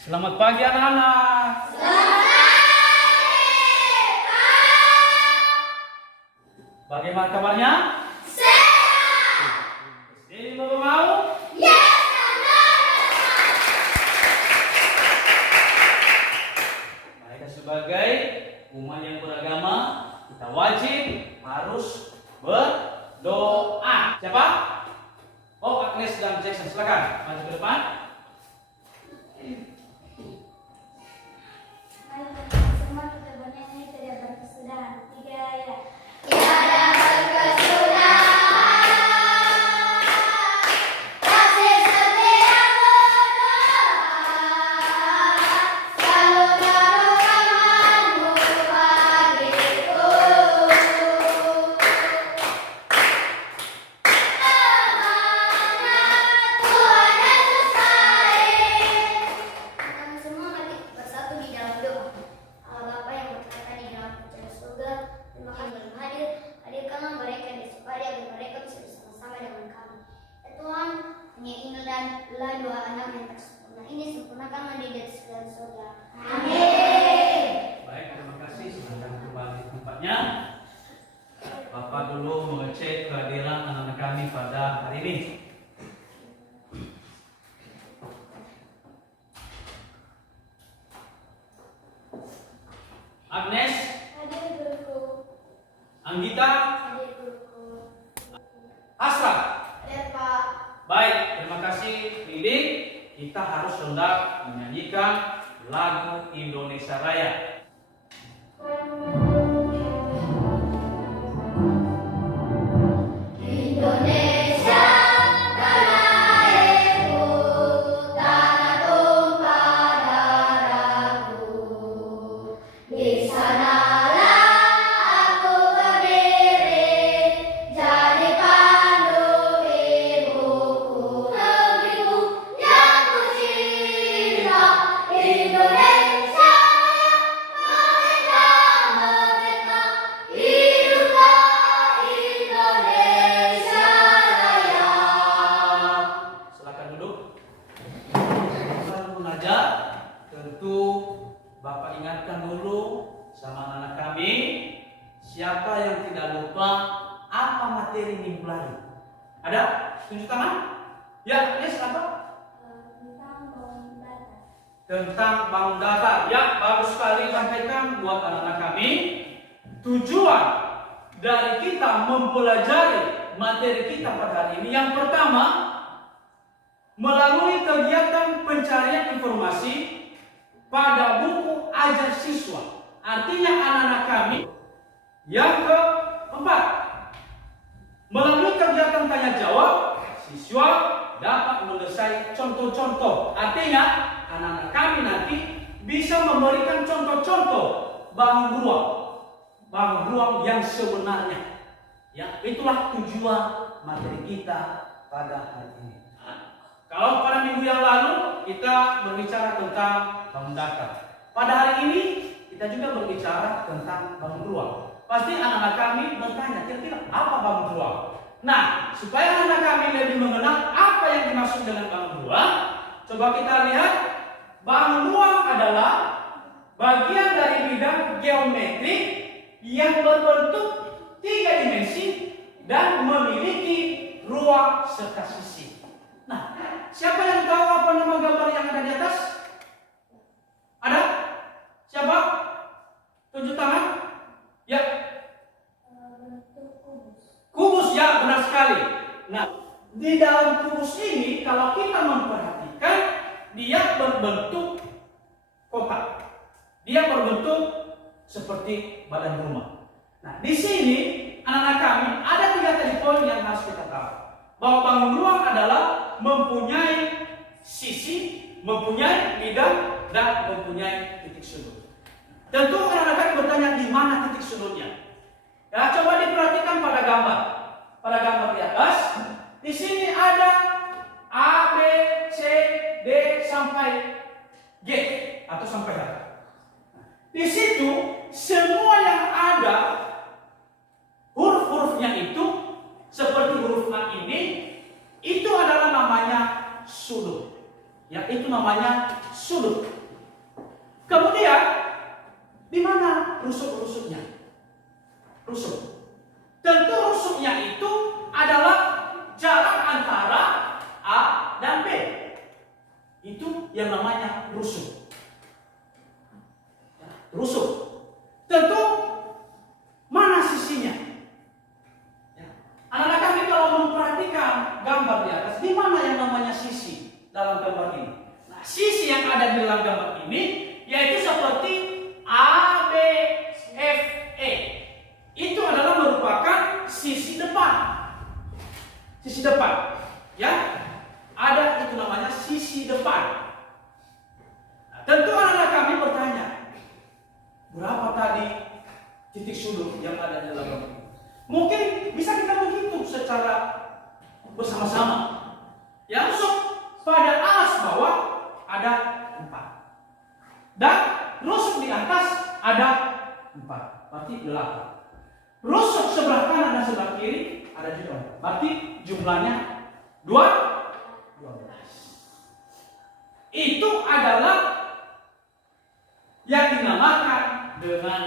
Selamat pagi anak-anak. Selamat pagi, Pak. Bagaimana kabarnya? Sehat. Jadi Bapak mau? Yes, anak. Baik, sebagai umat yang beragama, kita wajib harus berdoa. Siapa? Oh, Agnes dan Jackson, silakan maju ke depan. Mari semua kita bernyanyi tidak berkesudahan. Tiga ya. Tiada berkesudahan. Kasih setia berdoa. Selalu taruh amanmu bagiku. Tuhan Yesus baik. Kami semua mari bersatu di dalam doa. Allah Bapa yang berkata di dalam kerajaan surga, terima kasih yang hadir. Hadirkanlah mereka di supaya agar mereka bisa bersama-sama dengan kami. Ya Tuhan, hanya inilah doa anak yang tak sempurna ini, sempurnakanlah di dalam surga. Amin. Baik, terima kasih. Silakan kembali di tempatnya. Bapak dulu mengecek kehadiran anak-anak kami pada hari ini. Agnes, Hadir guruku. Anggita, Hadir guruku. Asra. Hadir Pak. Baik, terima kasih Didik. Kita harus hendak menyanyikan lagu Indonesia Raya. Indonesia tanah airku, tanah tumpah darahku. Di sanalah aku berdiri, jadi pandu ibuku. Negeriku yang ku cinta, Indonesia yang merdeka, hiduplah Indonesia Raya. Silakan duduk. Sebelum mengajar, tentu Bapak ingatkan dulu sama anak kami, siapa yang tidak lupa apa materi minggu lalu? Ada? Tunjuk tangan? Ya, yes, apa? Tentang bangun datar. Ya, bagus sekali sampaikan buat anak-anak kami. Tujuan dari kita mempelajari materi kita pada hari ini, yang pertama, melalui kegiatan pencarian informasi pada buku ajar siswa. Artinya anak-anak kami. Yang keempat, melalui kegiatan tanya jawab, siswa dapat menyelesaikan contoh-contoh. Artinya anak-anak kami nanti bisa memberikan contoh-contoh bangun ruang yang sebenarnya. Ya, itulah tujuan materi kita pada hari ini. Kalau pada minggu yang lalu kita berbicara tentang bangun datar. Pada hari ini kita juga berbicara tentang bangun ruang. Pasti anak-anak kami bertanya, kira-kira apa bangun ruang? Nah, supaya anak kami lebih mengenal apa yang dimaksud dengan bangun ruang, coba kita lihat. Bangun ruang adalah bagian dari bidang geometrik yang berbentuk 3 dimensi dan memiliki ruang serta sisi. Nah, siapa yang tahu apa nama gambar yang ada di atas? Ada? Siapa? Tunjuk tangan. Ya. Kubus, ya, benar sekali. Nah, di dalam kubus ini kalau kita memperhatikan, dia berbentuk kotak. Dia berbentuk seperti badan rumah. Nah, di sini anak-anak kami ada 3 tadi poin yang harus kita tahu. Bahwa bangun ruang adalah mempunyai sisi, mempunyai bidang, dan mempunyai titik sudut. Tentu anak-anak kami bertanya di mana titik sudutnya. Ya, coba diperhatikan pada gambar. Pada gambar di atas, di sini ada A, B, C, D sampai G atau sampai H. Di situ semua yang ada huruf-hurufnya itu seperti huruf A ini, itu adalah namanya sudut. Ya, itu namanya sudut. Kemudian di mana rusuk-rusuknya? Rusuk. Tentu rusuknya itu adalah jarak antara A dan B. Itu yang namanya rusuk. Ya, rusuk. Tentu mana sisinya? Ya. Anak-anak kami kalau memperhatikan gambar di atas, di mana yang namanya sisi dalam gambar ini? Nah, sisi yang ada di dalam gambar ini yaitu seperti A, B, F, E. Itu adalah merupakan sisi depan. Sisi depan. Ya. Ada itu namanya sisi depan. Nah, tentu anak-anak kami bertanya, berapa tadi titik sudut yang ada di dalam gambar ini? Mungkin bisa kita menghitung secara bersama-sama. Ya, rusuk pada alas bawah ada 4. Dan rusuk di atas ada 4. Berarti 8. Rusuk sebelah kanan dan sebelah kiri ada juga. Berarti jumlahnya 12. Itu adalah yang dinamakan dengan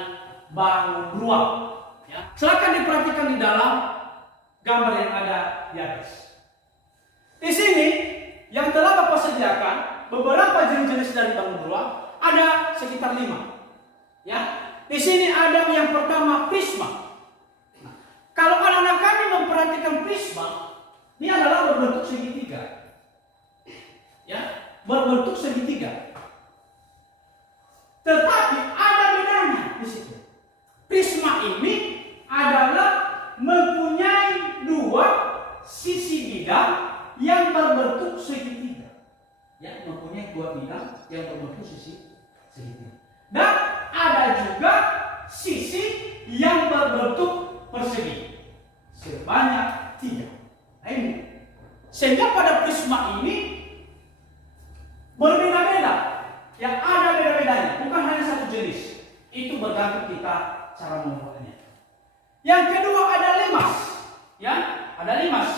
bangun ruang. Ya. Silakan diperhatikan di dalam gambar yang ada di atas. Di sini yang telah Bapak sediakan beberapa jenis-jenis dari bangun ruang ada sekitar 5. Ya. Di sini ada yang pertama prisma. Nah, kalau anak-anak kami memperhatikan prisma, ini adalah berbentuk segitiga. Ya, berbentuk segitiga. Tetapi ada bedanya di situ. Prisma ini adalah mempunyai 2 sisi bidang yang berbentuk segitiga. Ya, mempunyai 2 bidang yang berbentuk sisi segitiga. Dan ada juga sisi yang berbentuk persegi sebanyak 3. Nah, ini. Sehingga pada prisma ini berbeda-beda. Yang ada beda-bedanya, bukan hanya satu jenis. Itu bergantung kita cara membuatnya. Yang kedua ada limas. Ya, ada limas.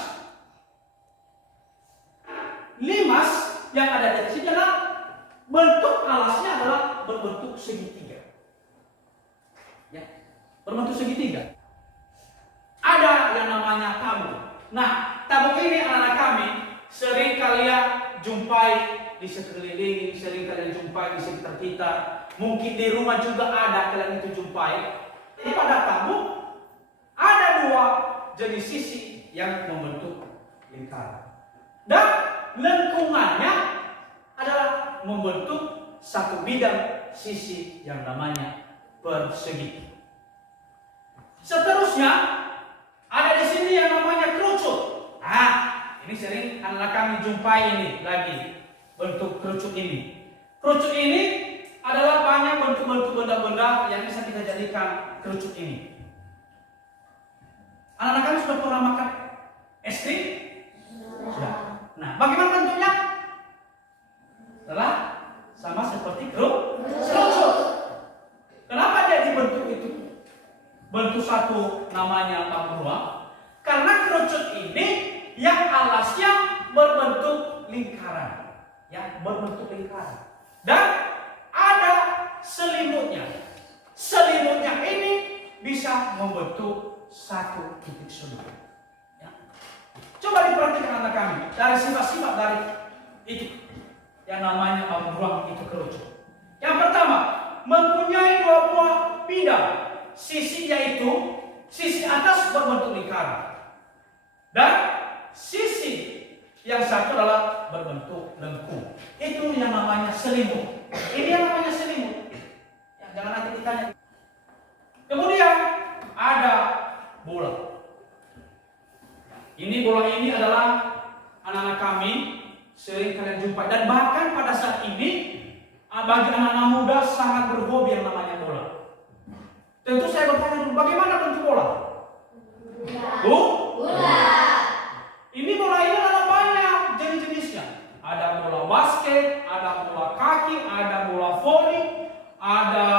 Limas yang ada di sini adalah bentuk alasnya adalah berbentuk segitiga. Ya, berbentuk segitiga. Ada yang namanya tabuk. Nah, tabuk ini anak-anak kami sering kalian jumpai di sekeliling, sering kalian jumpai di sekitar kita. Mungkin di rumah juga ada kalian itu jumpai. Jadi pada tabuk ada 2 jenis sisi yang membentuk lingkaran. Dan lengkungannya adalah membentuk satu bidang sisi yang namanya persegi. Seterusnya ada di sini yang namanya kerucut. Nah, ini sering anak kami jumpai ini lagi bentuk kerucut ini. Kerucut ini adalah banyak bentuk-bentuk benda-benda yang bisa kita jadikan kerucut ini. Anak-anak kami sudah pernah makan es krim? Sudah. Nah, bagaimana bentuknya? Adalah sama seperti kerucut. Kenapa dia dibentuk itu? Bentuk satu namanya bangun ruang. Karena kerucut ini yang alasnya berbentuk lingkaran. Ya, berbentuk lingkaran. Dan ada selimutnya. Selimutnya ini bisa membentuk satu titik sudut. Ya. Coba diperhatikan anak kami dari sifat-sifat dari itu yang namanya bangun ruang itu kerucut. Yang pertama, mempunyai 2 buah bidang. Sisi yaitu sisi atas berbentuk lingkaran. Dan sisi yang satu adalah berbentuk lengkung. Itu yang namanya selimut. Ini yang namanya selimut. Ya, jangan nanti ditanya. Kemudian ada bola. Ini bola ini adalah anak-anak kami sering kalian jumpai. Dan bahkan pada saat ini bagi anak-anak muda sangat berhobi yang namanya bola. Tentu saya bertanya dulu, bagaimana bentuk bola? Bola. Ini bola ini adalah banyak jenis-jenisnya. Ada bola basket, ada bola kaki, ada bola voli, ada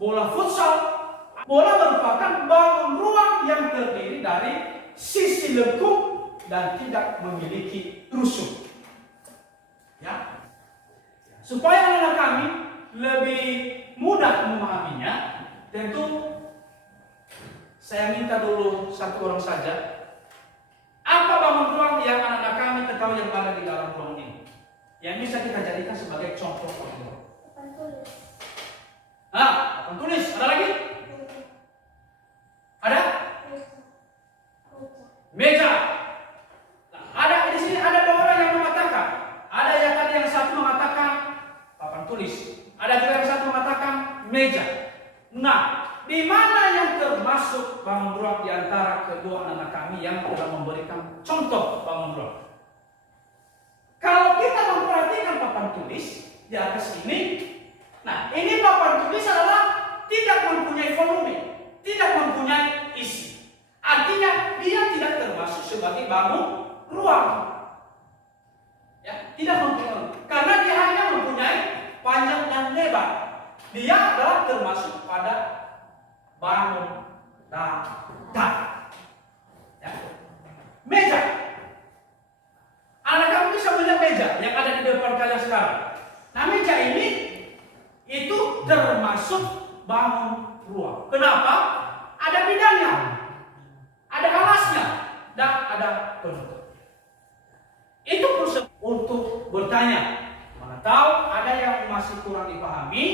bola futsal. Bola merupakan bangun ruang yang terdiri dari sisi lengkung dan tidak memiliki rusuk. Ya. Supaya anak-anak kami lebih mudah memahaminya, tentu saya minta dulu satu orang saja. Apa bangun ruang yang anak-anak kami ketahui yang ada di dalam ruang ini? Yang bisa kita jadikan sebagai contoh bangun ruang. Papan tulis. Papan tulis. Ada lagi? Ada? Meja. Nah, ada di sini ada dua orang yang mengatakan. Ada yang satu mengatakan papan tulis. Ada juga yang satu mengatakan meja. Nah, di mana yang termasuk bangun ruang di antara kedua anak kami yang telah memberikan contoh bangun ruang? Kalau kita memperhatikan papan tulis di atas ini, nah ini papan tulis adalah tidak mempunyai volume, tidak mempunyai isi. Artinya dia tidak termasuk sebagai bangun ruang. Ya, tidak mempunyai, karena dia hanya mempunyai panjang dan lebar. Dia adalah termasuk pada bangun dan ya. Meja. Anak kamu bisa melihat meja yang ada di depan kalian sekarang. Nah, meja ini itu termasuk bangun ruang. Kenapa? Ada bidangnya, ada alasnya, dan ada penutup. Itu proses untuk bertanya. Mana tahu ada yang masih kurang dipahami,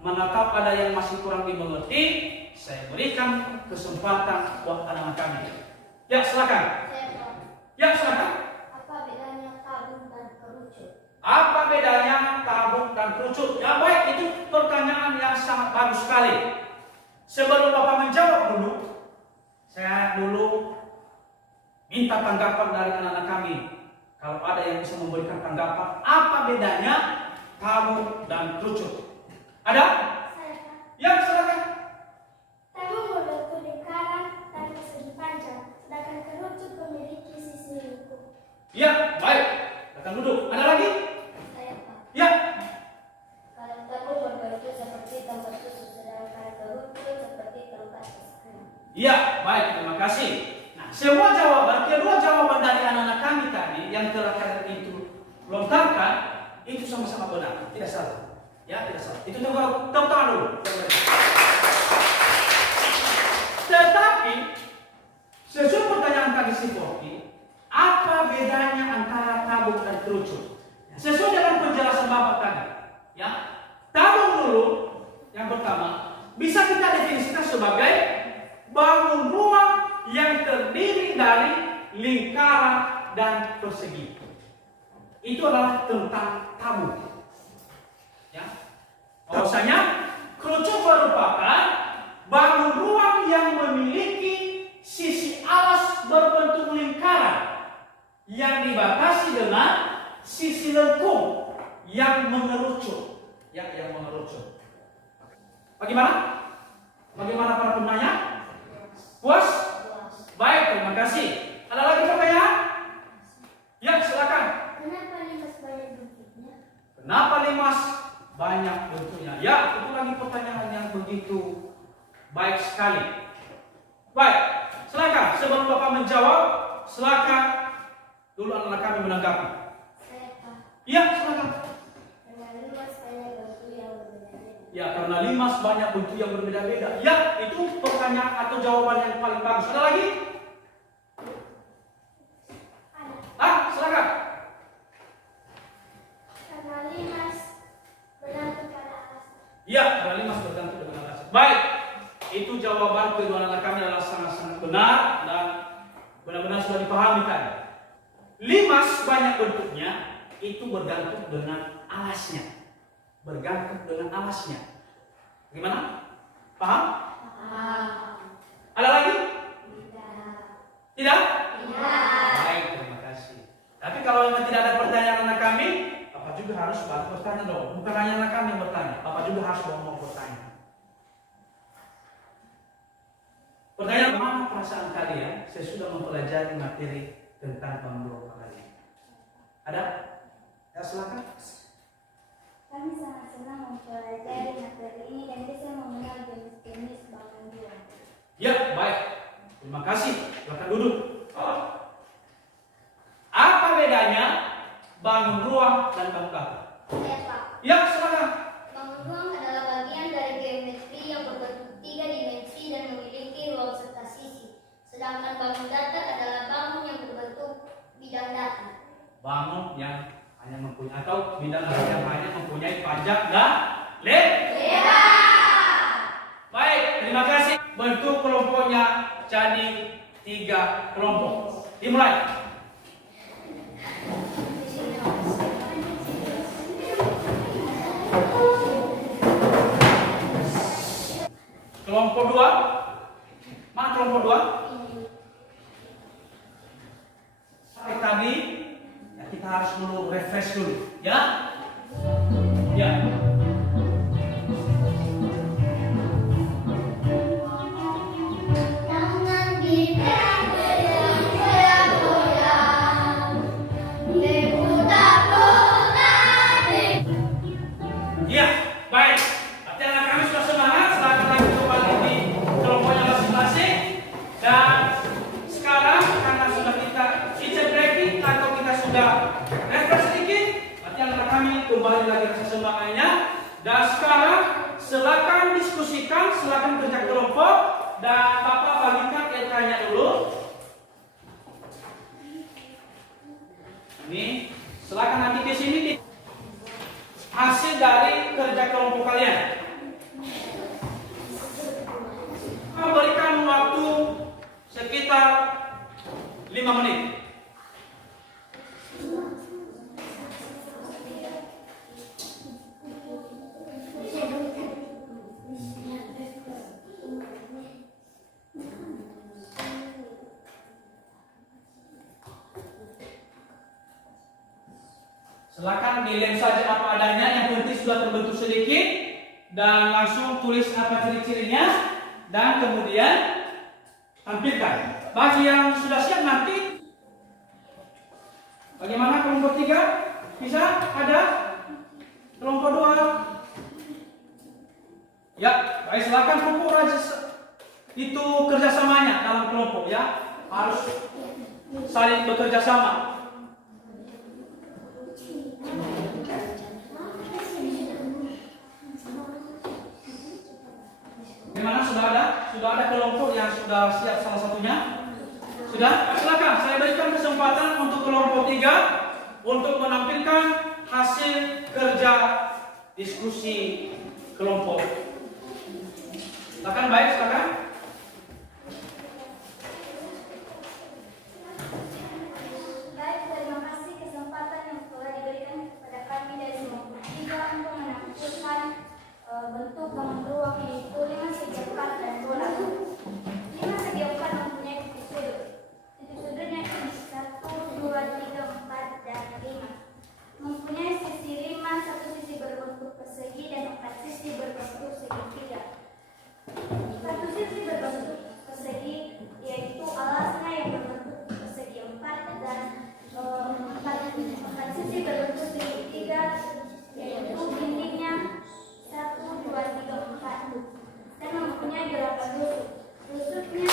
mana tahu ada yang masih kurang dimengerti, saya berikan kesempatan buat anak-anak kami. Ya, silakan. Ya, silakan. Apa bedanya tabung dan kerucut? Apa bedanya tabung dan kerucut? Ya, baik, itu pertanyaan yang sangat bagus sekali. Sebelum Bapak menjawab dulu, saya dulu minta tanggapan dari anak-anak kami. Kalau ada yang bisa memberikan tanggapan, apa bedanya tabung dan kerucut? Ada? Saya, Pak. Ya, silakan. Tabung membentuk lingkaran dan persegi panjang, sedangkan kerucut memiliki sisi lengkung. Ya, baik. Datang duduk. Ada lagi? Saya, Pak. Ya. Kalau tabung membentuk seperti tempat susu, sedangkan kerucut seperti tempat es krim. Ya, baik. Terima kasih. Nah, semua jawaban, kedua jawaban dari anak-anak kami tadi yang telah kalian itu lontarkan, itu sama-sama benar. Tidak salah. Ya, tidak salah. Itu tepuk tangan dulu. Tetapi sesuai pertanyaan tadi si Poki, apa bedanya antara tabung dan kerucut? Sesuai dengan penjelasan Bapak tadi, ya. Tabung dulu yang pertama bisa kita definisikan sebagai bangun ruang yang terdiri dari lingkaran dan persegi. Itu adalah tentang tabung. Ya. Bahwasanya kerucut merupakan bangun ruang yang memiliki sisi alas berbentuk lingkaran yang dibatasi dengan sisi lengkung yang mengerucut, yang mengerucut. Bagaimana? Bagaimana para penanya? Puas? Baik, terima kasih. Ada lagi pertanyaan? Ya, silakan. Kenapa limas banyak bentuknya? Kenapa limas banyak bentuknya? Ya, itu lagi pertanyaan yang begitu baik sekali. Baik, silakan. Sebelum Bapak menjawab, silakan dulu anak-anak kami menanggapi. Saya, Pak. Iya, silakan. Karena limas banyak bentuk yang berbeda-beda. Ya, karena limas banyak bentuk yang berbeda-beda. Ya, itu pertanyaan atau jawaban yang paling bagus. Ada lagi? Ada. Silakan. Karena limas bergantung pada alas. Ya, karena limas bergantung dengan alas. Baik, itu jawaban kedua anak kami adalah sangat-sangat benar dan benar-benar sudah dipahami tadi. Limas banyak bentuknya itu bergantung dengan alasnya. Bergantung dengan alasnya. Gimana? Paham? Ada lagi? Tidak? Baik, terima kasih. Tapi kalau memang tidak ada pertanyaan anak kami, Bapak juga harus bertanya dong. Bukan hanya anak kami yang bertanya, Bapak juga harus mau bertanya. Pertanyaan, bagaimana perasaan kalian sesudah mempelajari materi tentang pembuatan kalian? Ada? Ya, silakan. Kami sangat senang mempelajari materi ini dan bisa mengenal jenis-jenis bangun ruang. Ya, baik. Terima kasih. Silakan duduk. Apa bedanya bangun ruang dan bangun kapal? Saya, Pak. Ya, silakan. Bangun ruang adalah bagian dari geometri yang berbentuk 3 dimensi dan memiliki ruang serta sisi. Sedangkan bangun datar adalah bangun yang berbentuk bidang datar. Bangun yang hanya mempunyai atau bidang yang hanya mempunyai panjang dan lebar. Baik, terima kasih. Bentuk kelompoknya jadi 3 kelompok. Dimulai. Kelompok 2. Mana kelompok 2? Sampai tadi ya, kita harus dulu refresh dulu, ya. Ya. Tangan goyang-goyang, berputar-putar. Iya, baik. Nanti anak kami sudah semangat. Silakan lagi kembali di kelompoknya masing-masing. Dan sekarang karena sudah kita kitchen breaking atau kita sudah refresh sedikit, nanti anak kami kembali lagi rasa semangatnya. Dan sekarang silakan diskusikan, silakan kerja kelompok. Dan Bapak bagikan LK-nya dulu. Ini silakan nanti di sini hasil dari kerja kelompok kalian. Memberikan waktu sekitar 5 menit. Silakan dilem saja apa adanya, yang penting sudah terbentuk sedikit dan langsung tulis apa ciri-cirinya dan kemudian tampilkan. Bagi yang sudah siap nanti, bagaimana kelompok 3? Bisa? Ada? Kelompok 2? Ya, baik, silakan pupuk aja itu kerjasamanya dalam kelompok ya, harus saling bekerja sama. Gimana, sudah ada? Sudah ada kelompok yang sudah siap salah satunya? Sudah? Silakan, saya berikan kesempatan untuk kelompok 3 untuk menampilkan hasil kerja diskusi kelompok. Silakan, baik, silakan. Baik, terima kasih kesempatan yang telah diberikan kepada kami dari kelompok 3 untuk menampilkan bentuk bangun ruang yaitu 5 segi 4 dan bola. 5 segi 4 mempunyai titik sudut. Titik sudutnya ini 1, 2, 3, 4, dan 5. Mempunyai sisi 5, satu sisi berbentuk persegi dan 4 sisi berbentuk segitiga. Satu sisi berbentuk persegi yaitu alasnya yang berbentuk persegi 4 dan 4 sisi berbentuk segitiga yaitu dindingnya 1, 2, 3, 4 dan mempunyai 8 tusuk. Tusuknya.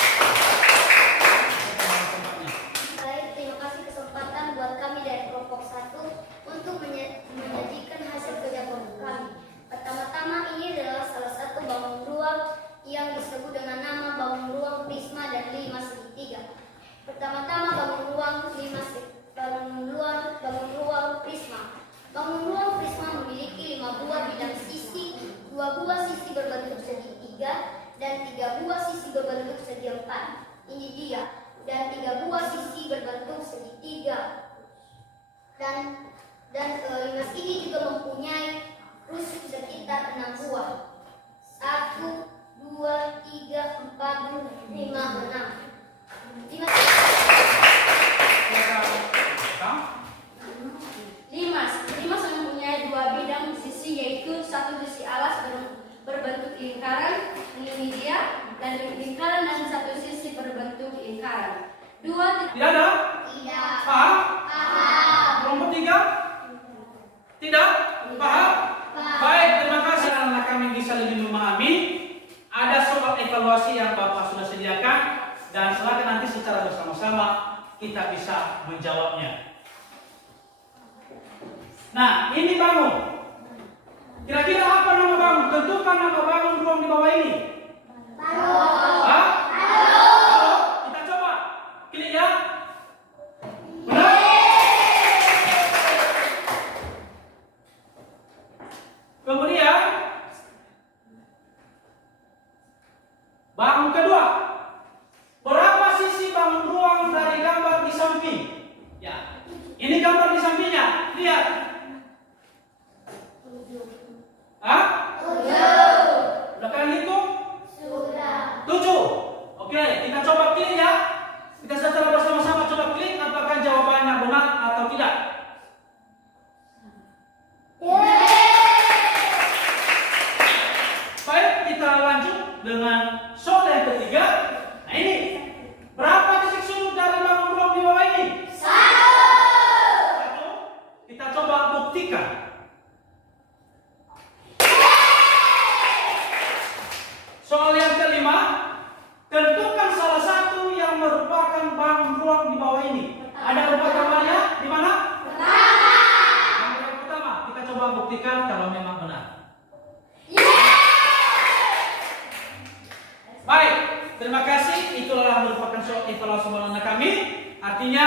Baik, terima kasih kesempatan buat kami dari kelompok 1 untuk menyajikan hasil kerja kelompok kami. Pertama-tama ini adalah salah satu bangun ruang yang disebut dengan nama bangun ruang prisma dan 5 segitiga. Pertama-tama bangun ruang prisma. Bangun ruang prisma memiliki 5 buah bidang sisi, 2 buah sisi berbentuk segitiga, dan 3 buah sisi berbentuk segi 4. Ini dia. Dan 3 buah sisi berbentuk segitiga. Dan 5 ini juga mempunyai rusuk sekitar 6 buah. 1, 2, 3, 4, 5, 6. 5 mempunyai 2 bidang sisi yaitu satu sisi alas berbentuk lingkaran, ini dia, dan lingkaran dan satu sisi berbentuk lingkaran. 2 Tidak ada? Tidak. Paham? Paham. Kelompok 3? Tidak? Paham? Paham. Baik, terima kasih anak kami bisa lebih memahami. Ada soal evaluasi yang Bapak sudah sediakan dan silakan nanti secara bersama-sama kita bisa menjawabnya. Nah, ini bangun. Kira-kira apa nama bangun? Tentukan nama bangun ruang di bawah ini. Hah? Halo? Kita coba. Klik ya. Benar? Kemudian bangun kedua. Berapa sisi bangun ruang dari gambar di samping? Ya. Ini gambar di sampingnya. Lihat. Hah? 7. Udah kalian hitung? Sudah. 7. Oke, kita coba klik ya. Kita secara bersama-sama coba klik apakah jawabannya benar atau tidak. Baik, kita lanjut dengan soal yang ketiga. Nah ini, berapa titik sudut dari bangun ruang di bawah ini? 1. Kita coba buktikan. Soal yang kelima, tentukan salah satu yang merupakan bangun ruang di bawah ini. Ada beberapa gambarnya? Di mana? Pertama. Gambar yang pertama, kita coba buktikan kalau memang benar. Baik, terima kasih. Itulah merupakan soal evaluasi anak kami. Artinya,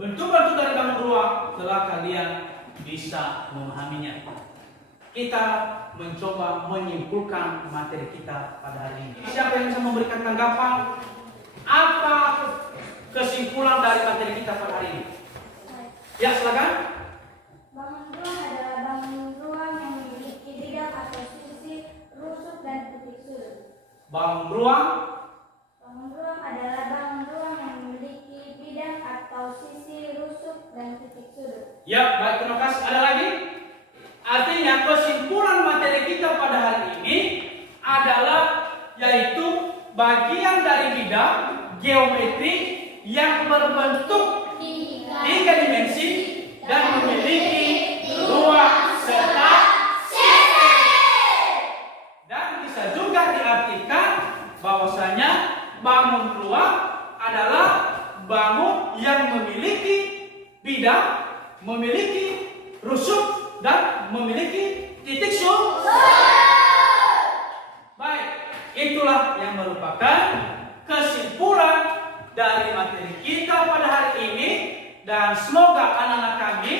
bentuk-bentuk dari bangun ruang telah kalian bisa memahaminya. Kita mencoba menyimpulkan materi kita pada hari ini. Siapa yang bisa memberikan tanggapan? Apa kesimpulan dari materi kita pada hari ini? Ya, silakan. Bangun ruang adalah bangun ruang yang memiliki bidang atau sisi rusuk dan titik sudut. Bangun ruang Bangun ruang adalah bangun ruang yang memiliki bidang atau sisi rusuk dan titik sudut. Ya, baik, terima kasih. Ada lagi? Artinya kesimpulan materi kita pada hari ini adalah yaitu bagian dari bidang geometri yang berbentuk 3 dimensi dan memiliki ruang serta sisi. Dan bisa juga diartikan bahwasanya bangun ruang adalah bangun yang memiliki bidang, memiliki rusuk dan memiliki titik sudut. Baik, itulah yang merupakan kesimpulan dari materi kita pada hari ini. Dan semoga anak-anak kami,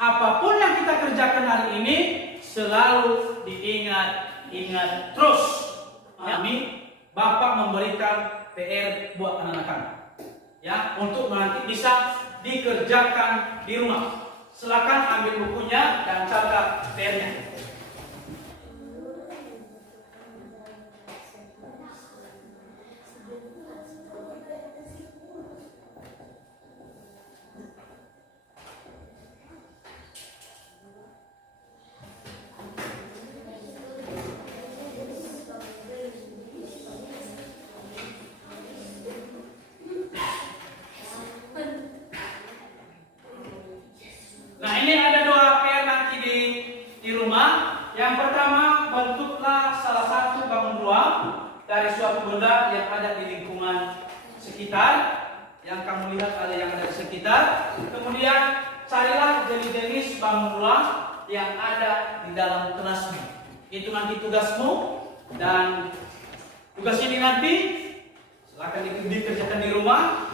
apapun yang kita kerjakan hari ini selalu diingat terus. Kami Bapak memberikan PR buat anak-anak kami, ya, untuk nanti bisa dikerjakan di rumah. Silakan ambil bukunya dan catat PR-nya. Nah, ini ada 2 PR nanti di rumah. Yang pertama, bentuklah salah satu bangun ruang dari suatu benda yang ada di lingkungan sekitar. Yang kamu lihat ada yang ada di sekitar. Kemudian carilah jenis-jenis bangun ruang yang ada di dalam kelasmu. Itu nanti tugasmu. Dan tugas ini nanti silakan dikerjakan di rumah.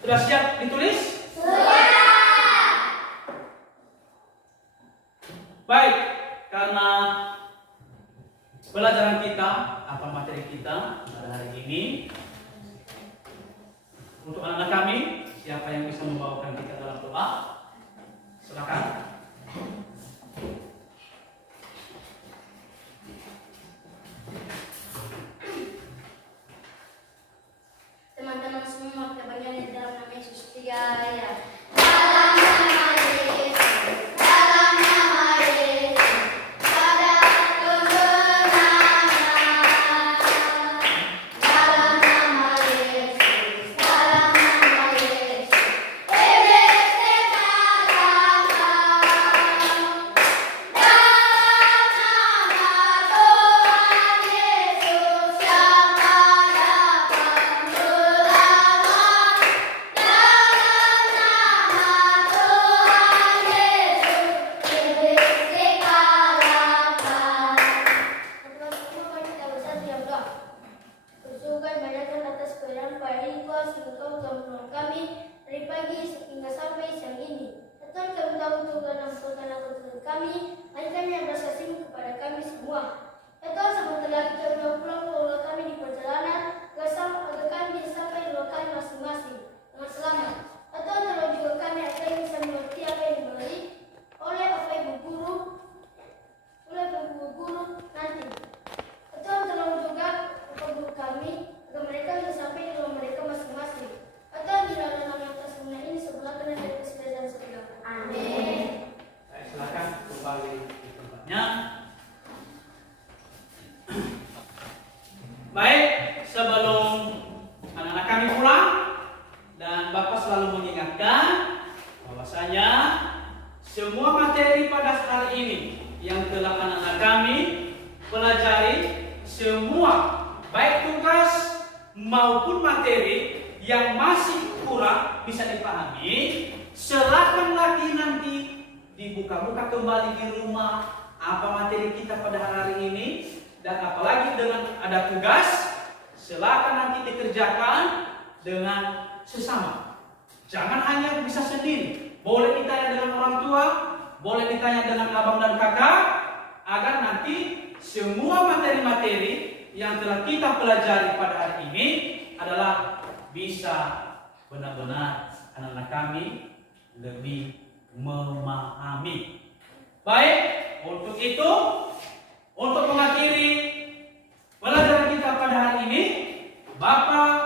Sudah siap ditulis? Sudah. Baik, karena pelajaran kita, apa materi kita pada hari ini, untuk anak kami, siapa yang bisa membawakan kita dalam doa? Silakan. Teman-teman semua, kita bernyanyi dalam nama Yesus. 3 ya. kami yang belas kasihan kepada kami semua. Ya Tuhan, sebentar lagi kami mau pulang ke rumah kami di perjalanan, agar kami bisa sampai di rumah kami masing-masing dengan selamat. Ya Tuhan, tolong juga kami agar kami bisa mengerti apa yang diberi oleh Bapak Ibu guru nanti. Ya Tuhan, tolong juga Bapak Guru kami agar mereka bisa sampai di rumah mereka masing-masing. Ya Tuhan, di dalam nama yang tersembunyi ini sebelah kanan dari kesedihan surga. Amin. Saya silakan kembali di tempatnya. Baik, sebelum anak-anak kami pulang, dan Bapak selalu mengingatkan bahwasanya semua materi pada hari ini yang telah anak-anak kami pelajari, semua baik tugas maupun materi yang masih kurang bisa dipahami, silakan lagi nanti dibuka-buka kembali di rumah apa materi kita pada hari ini. Dan apalagi dengan ada tugas, silakan nanti dikerjakan dengan sesama. Jangan hanya bisa sendiri. Boleh ditanya dengan orang tua, boleh ditanya dengan abang dan kakak, agar nanti semua materi-materi yang telah kita pelajari pada hari ini adalah bisa benar-benar anak-anak kami lebih memahami. Baik, untuk itu, untuk mengakhiri pelajaran kita pada hari ini, Bapak